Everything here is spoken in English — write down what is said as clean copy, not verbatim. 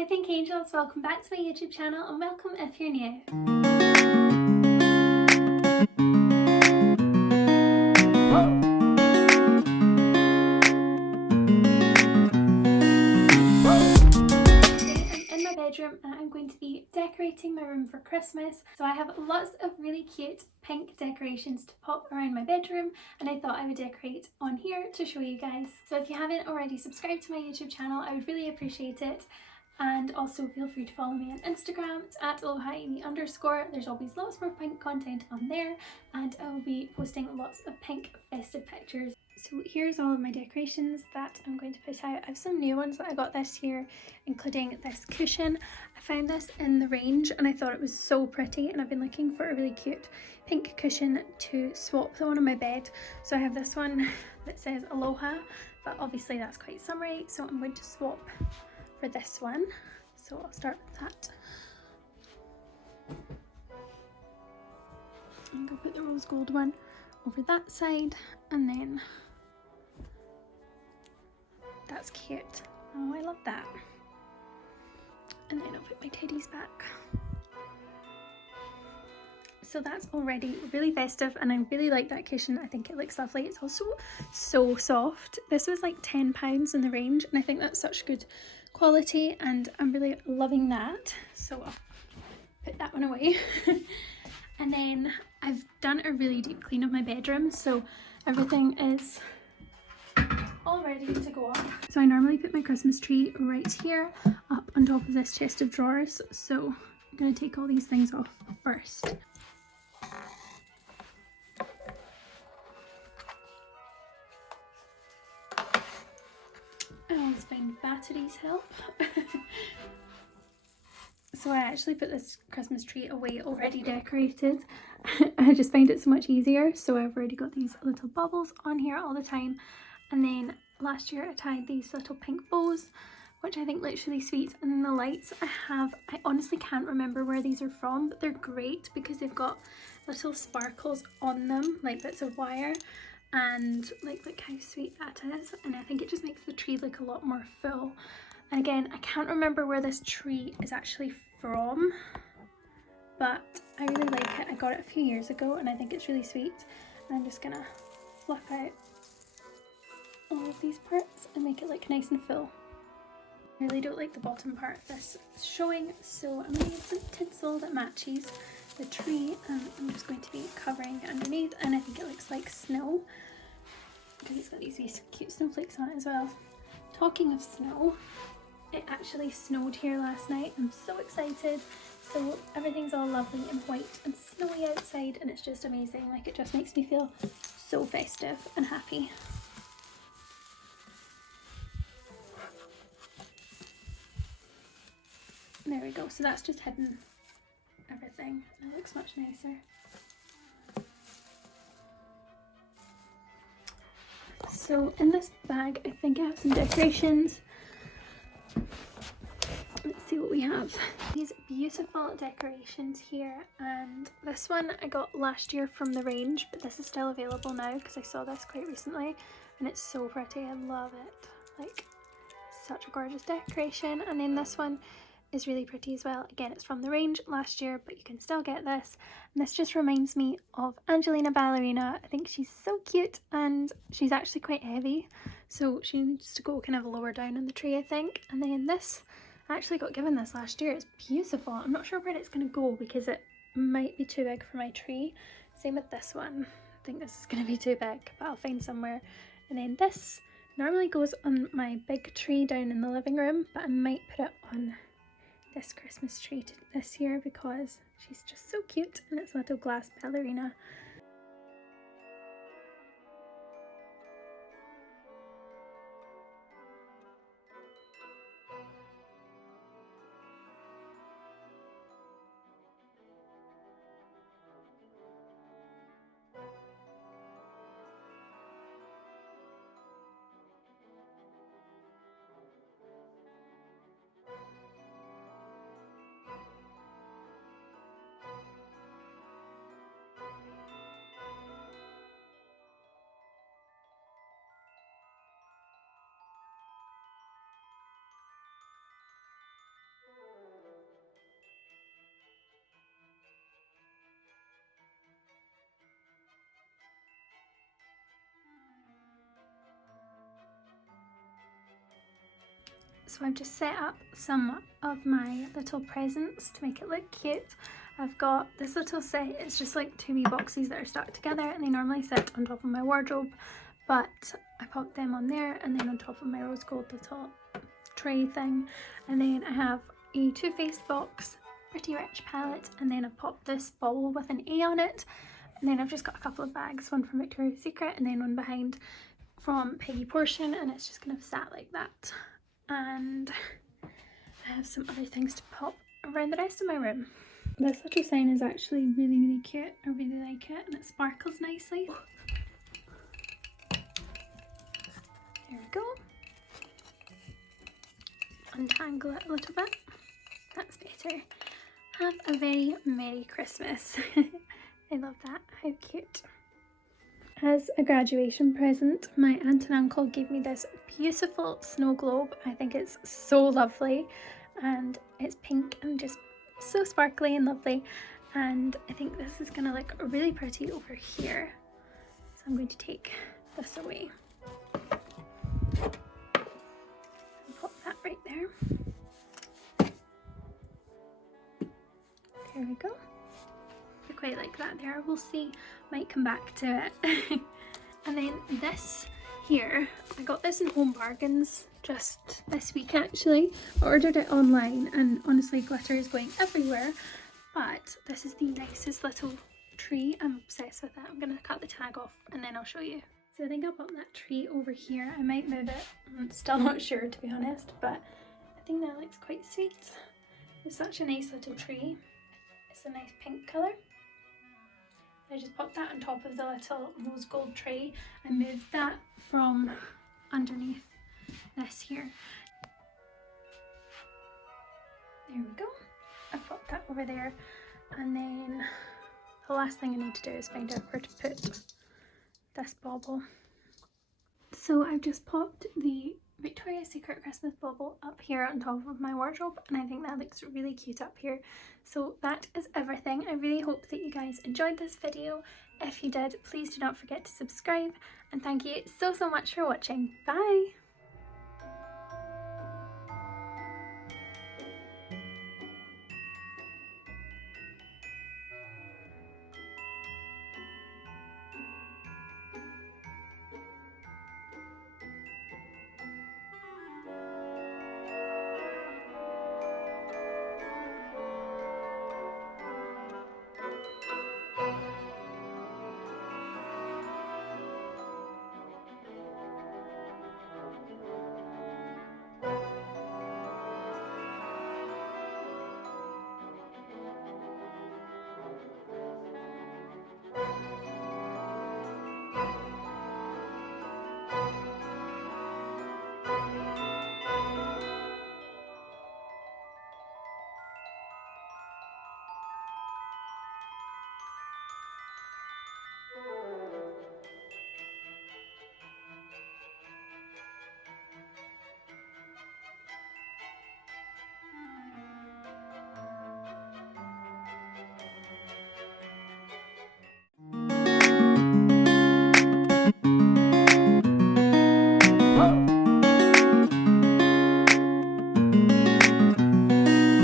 Hi Pink Angels, welcome back to my YouTube channel and welcome if you're new. I'm in my bedroom and I'm going to be decorating my room for Christmas. So I have lots of really cute pink decorations to pop around my bedroom, and I thought I would decorate on here to show you guys. So if you haven't already subscribed to my YouTube channel, I would really appreciate it. And also feel free to follow me on Instagram, it's at Aloha. There's always lots more pink content on there, and I will be posting lots of pink festive pictures. So here's all of my decorations that I'm going to put out. I have some new ones that I got this year, including this cushion. I found this in the range and I thought it was so pretty, and I've been looking for a really cute pink cushion to swap the one on my bed. So I have this one that says Aloha, but obviously that's quite summery, so I'm going to swap for this one. So I'll start with that. I'm going to put the rose gold one over that side, and then that's cute. Oh, I love that. And then I'll put my teddies back. So that's already really festive, and I really like that cushion. I think it looks lovely. It's also so soft. This was like £10 in the range, and I think that's such good quality, and I'm really loving that. So I'll put that one away. And then I've done a really deep clean of my bedroom, so everything is all ready to go up. So I normally put my Christmas tree right here up on top of this chest of drawers, so I'm going to take all these things off first. I always find batteries help. So I actually put this Christmas tree away already decorated. I just find it so much easier. So I've already got these little bubbles on here all the time. And then last year I tied these little pink bows, which I think looks really sweet. And then the lights I honestly can't remember where these are from, but they're great because they've got little sparkles on them, like bits of wire. And like, look how sweet that is. And I think it just makes the tree look a lot more full. And again, I can't remember where this tree is actually from, but I really like it. I got it a few years ago and I think it's really sweet. And I'm just gonna fluff out all of these parts and make it look nice and full. I really don't like the bottom part of this showing, so I'm gonna use some tinsel that matches the tree, and I'm just going to be covering it underneath, and I think it looks like snow because it's got these wee cute snowflakes on it as well. Talking of snow, it actually snowed here last night. I'm so excited. So everything's all lovely and white and snowy outside, and it's just amazing. Like, it just makes me feel so festive and happy. There we go. So that's just hidden everything, and it looks much nicer. So in this bag, I think I have some decorations. Let's see what we have. These beautiful decorations here, and this one I got last year from the range, but this is still available now because I saw this quite recently, and it's so pretty. I love it. Like, such a gorgeous decoration. And then this one is really pretty as well. Again, it's from the range last year, but you can still get this. And this just reminds me of Angelina Ballerina. I think she's so cute, and she's actually quite heavy, so she needs to go kind of lower down in the tree, I think. And then this, I actually got given this last year. It's beautiful. I'm not sure where it's going to go because it might be too big for my tree. Same with this one. I think this is going to be too big, but I'll find somewhere. And then this normally goes on my big tree down in the living room, but I might put it on this Christmas tree this year because she's just so cute, and it's a little glass ballerina. So I've just set up some of my little presents to make it look cute. I've got this little set, it's just like 2 wee boxes that are stuck together, and they normally sit on top of my wardrobe, but I popped them on there and then on top of my rose gold little tray thing. And then I have a Too Faced box, Pretty Rich palette, and then I've popped this bauble with an A on it. And then I've just got a couple of bags, one from Victoria's Secret and then one behind from Peggy Portion, and it's just kind of sat like that. And I have some other things to pop around the rest of my room. This little sign is actually really cute. I really like it, and it sparkles nicely. There we go. Untangle it a little bit. That's better. Have a very Merry Christmas. I love that. How cute. As a graduation present, my aunt and uncle gave me this beautiful snow globe. I think it's so lovely, and it's pink and just so sparkly and lovely, and I think this is going to look really pretty over here. So I'm going to take this away and pop that right there. There we go. I quite like that there. We'll see, might come back to it. And then this here, I got this in Home Bargains just this week actually. I ordered it online, and honestly glitter is going everywhere, but this is the nicest little tree. I'm obsessed with it. I'm gonna cut the tag off and then I'll show you. So I think I'll put that tree over here. I might move it, I'm still not sure to be honest, but I think that looks quite sweet. It's such a nice little tree. It's a nice pink colour. I just popped that on top of the little rose gold tray and moved that from underneath this here. There we go. I've popped that over there, and then the last thing I need to do is find out where to put this bauble. So I've just popped the Victoria's Secret Christmas bauble up here on top of my wardrobe, and I think that looks really cute up here. So that is everything. I really hope that you guys enjoyed this video. If you did, please do not forget to subscribe, and thank you so much for watching. Bye!